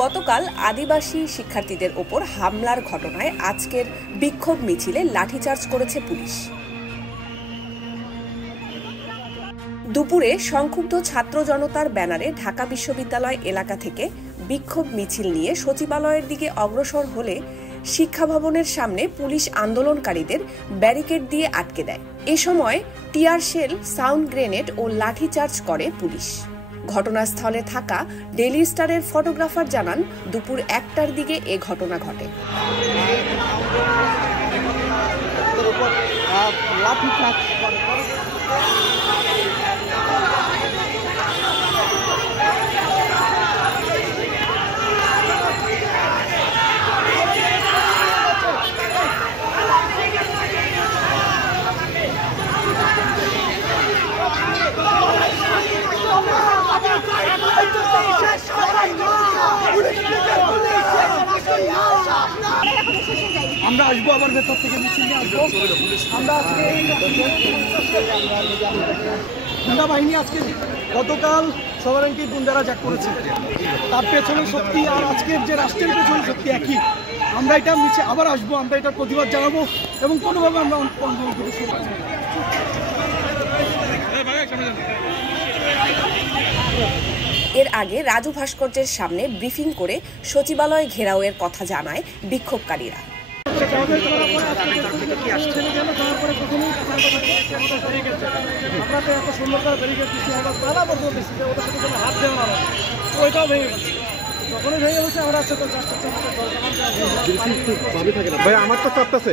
গতকাল আদিবাসী শিক্ষার্থীদের ওপর হামলার ঘটনায় আজকের বিক্ষোভ মিছিলে লাঠিচার্জ করেছে পুলিশ। দুপুরে সংক্ষুব্ধ ছাত্র জনতার ব্যানারে ঢাকা বিশ্ববিদ্যালয় এলাকা থেকে বিক্ষোভ মিছিল নিয়ে সচিবালয়ের দিকে অগ্রসর হলে শিক্ষা ভবনের সামনে পুলিশ আন্দোলনকারীদের ব্যারিকেড দিয়ে আটকে দেয়। এ সময় টিয়ার শেল, সাউন্ড গ্রেনেড ও লাঠিচার্জ করে পুলিশ। ঘটনাস্থলে থাকা ডেইলি স্টারের ফটোগ্রাফার জানান, দুপুর 1টার দিকে এ ঘটনা ঘটে। আমরা আসবো আবার ভেতর থেকে মিছিল নিয়ে আসবো। আমরা আজকে গুন্ডা বাহিনী আজকে গতকাল সবারঙ্কি গুন্ডারা যা করেছে তার পেছনে শক্তি আর আজকের যে রাষ্ট্রের পেছনে শক্তি একই। আমরা এটা মিছে আবার আসবো, আমরা এটার প্রতিবাদ জানাবো এবং কোনোভাবে আমরা আন্দোলন করতে শুরু করবো। এর আগে রাজু ভাস্কর্যের সামনে ব্রিফিং করে সচিবালয় ঘেরাওয়ের কথা জানায় বিক্ষোভকারীরা। ভাই আমার তো চাপতেছে।